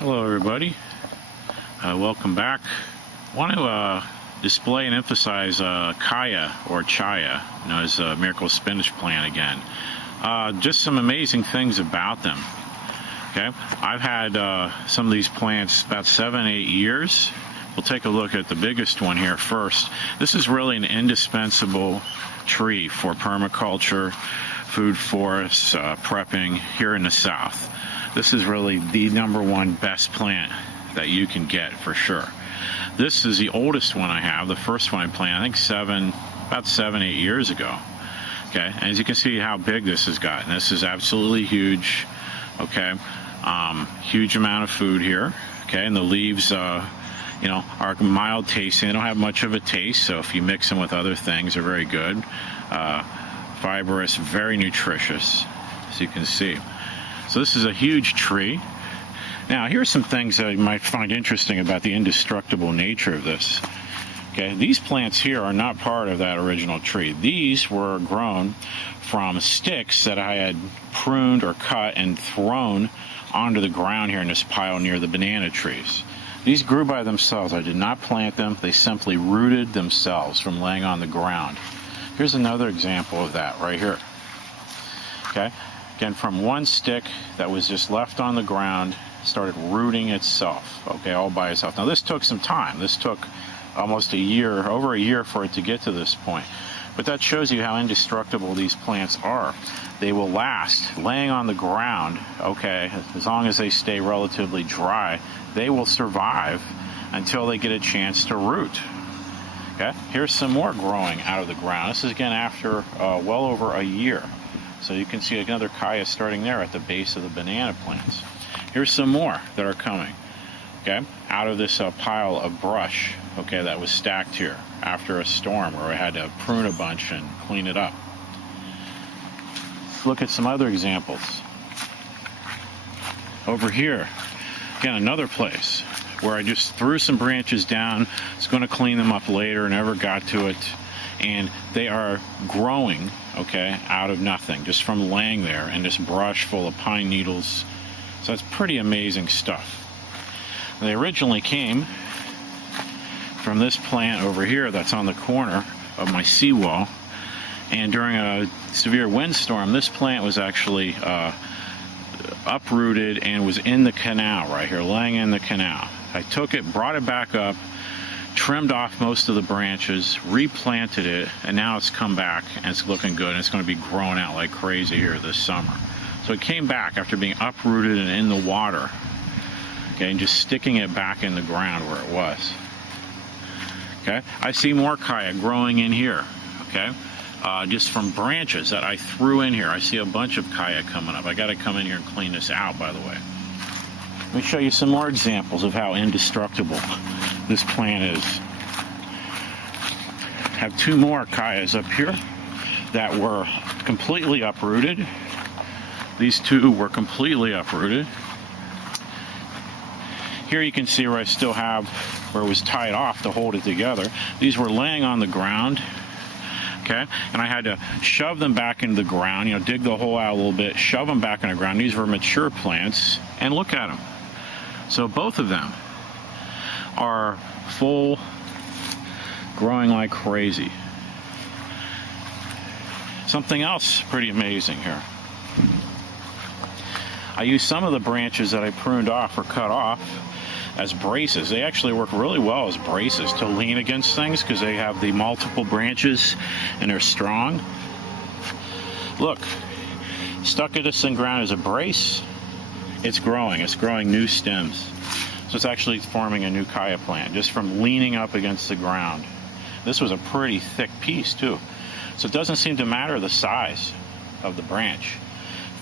Hello everybody, welcome back. I want to display and emphasize Chaya or Chaya, known as miracle spinach plant again. Just some amazing things about them. Okay, I've had some of these plants about 7-8 years. We'll take a look at the biggest one here first. This is really an indispensable tree for permaculture, food forests, prepping here in the South. This is really the #1 best plant that you can get for sure. This is the oldest one I have. The first one I planted, I think about 7-8 years ago. Okay, and as you can see how big this has gotten. This is absolutely huge. Okay, huge amount of food here. Okay, and the leaves, are mild tasting. They don't have much of a taste, so if you mix them with other things, they're very good. Fibrous, very nutritious, as you can see. So this is a huge tree. Now, here's some things that you might find interesting about the indestructible nature of this. Okay, these plants here are not part of that original tree. These were grown from sticks that I had pruned or cut and thrown onto the ground here in this pile near the banana trees. These grew by themselves. I did not plant them. They simply rooted themselves from laying on the ground. Here's another example of that right here. Okay. Again, from one stick that was just left on the ground, started rooting itself, okay, all by itself. Now, this took some time. This took almost a year, over a year for it to get to this point. But that shows you how indestructible these plants are. They will last, laying on the ground, okay, as long as they stay relatively dry, they will survive until they get a chance to root. Okay, here's some more growing out of the ground. This is, again, after well over a year. So you can see another Chaya starting there at the base of the banana plants. Here's some more that are coming, okay, out of this pile of brush, okay, that was stacked here after a storm where I had to prune a bunch and clean it up. Let's look at some other examples. Over here, again, another place where I just threw some branches down. I was going to clean them up later, never got to it. And they are growing, okay, out of nothing, just from laying there in this brush full of pine needles. So that's pretty amazing stuff. They originally came from this plant over here that's on the corner of my seawall. And during a severe windstorm, this plant was actually uprooted and was in the canal right here, laying in the canal. I took it, brought it back up, trimmed off most of the branches, replanted it, and now it's come back and it's looking good, and it's going to be growing out like crazy here this summer. So it came back after being uprooted and in the water, okay, and just sticking it back in the ground where it was. Okay, I see more Chaya growing in here, okay, just from branches that I threw in here. I see a bunch of Chaya coming up. I got to come in here and clean this out, by the way. Let me show you some more examples of how indestructible this plant is. I have two more Chayas up here that were completely uprooted. These two were completely uprooted. Here you can see where I still have where it was tied off to hold it together. These were laying on the ground, okay, and I had to shove them back into the ground, dig the hole out a little bit, shove them back in the ground. These were mature plants, and look at them. So both of them are full, growing like crazy. Something else pretty amazing here. I used some of the branches that I pruned off or cut off as braces. They actually work really well as braces to lean against things because they have the multiple branches and they're strong. Look, stuck it this in ground as a brace. It's growing new stems. So it's actually forming a new Chaya plant just from leaning up against the ground. This was a pretty thick piece too. So it doesn't seem to matter the size of the branch.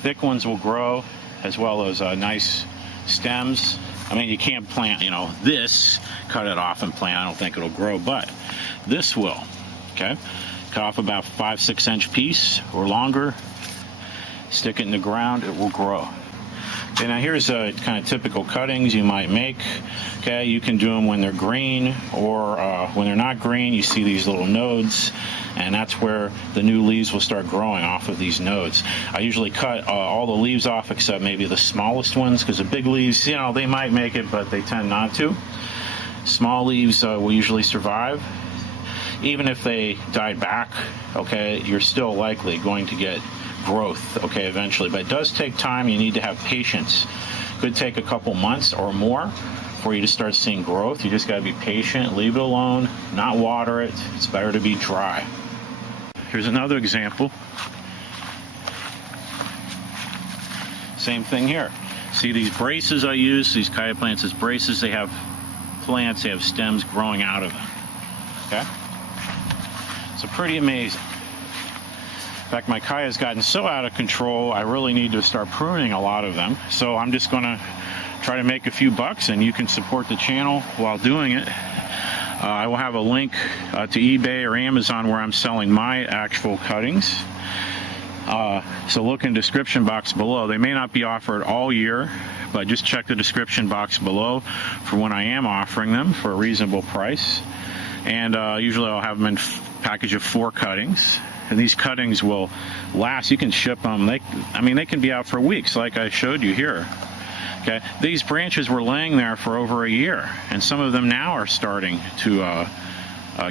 Thick ones will grow as well as nice stems. I mean, you can't plant, this, cut it off and plant. I don't think it'll grow, but this will, okay? Cut off about 5-6 inch piece or longer, stick it in the ground, it will grow. Okay, now here's kind of typical cuttings you might make. Okay, you can do them when they're green or when they're not green. You see these little nodes, and that's where the new leaves will start growing off of these nodes. I usually cut all the leaves off except maybe the smallest ones, because the big leaves, you know, they might make it, but they tend not to. Small leaves will usually survive. Even if they died back, okay, you're still likely going to get growth, okay, eventually. But it does take time. You need to have patience. Could take a couple months or more for you to start seeing growth. You just got to be patient, leave it alone, not water it. It's better to be dry. Here's another example. Same thing here. See these braces I use, these Chaya plants as braces, they have plants, they have stems growing out of them. Okay? So pretty amazing. In fact, my Chaya has gotten so out of control, I really need to start pruning a lot of them. So I'm just going to try to make a few bucks, and you can support the channel while doing it. I will have a link to eBay or Amazon where I'm selling my actual cuttings. So look in the description box below. They may not be offered all year, but just check the description box below for when I am offering them for a reasonable price. And usually I'll have them in package of 4 cuttings, and these cuttings will last. You can ship them. They can be out for weeks, like I showed you here. Okay, these branches were laying there for over a year, and some of them now are starting to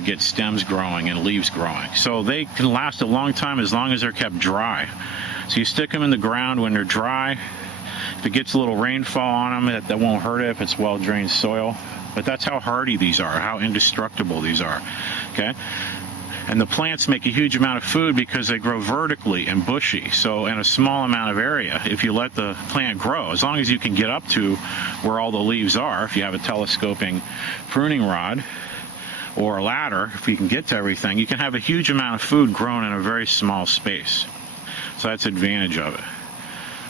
get stems growing and leaves growing. So they can last a long time as long as they're kept dry. So you stick them in the ground when they're dry. If it gets a little rainfall on them, that won't hurt it if it's well-drained soil. But that's how hardy these are, how indestructible these are. Okay. And the plants make a huge amount of food because they grow vertically and bushy. So in a small amount of area, if you let the plant grow, as long as you can get up to where all the leaves are, if you have a telescoping pruning rod or a ladder, if you can get to everything, you can have a huge amount of food grown in a very small space. So that's the advantage of it.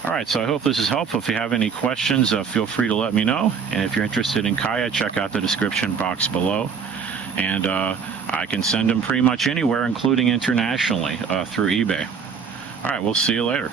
All right, so I hope this is helpful. If you have any questions, feel free to let me know. And if you're interested in Chaya, check out the description box below. And I can send them pretty much anywhere, including internationally, through eBay. All right, we'll see you later.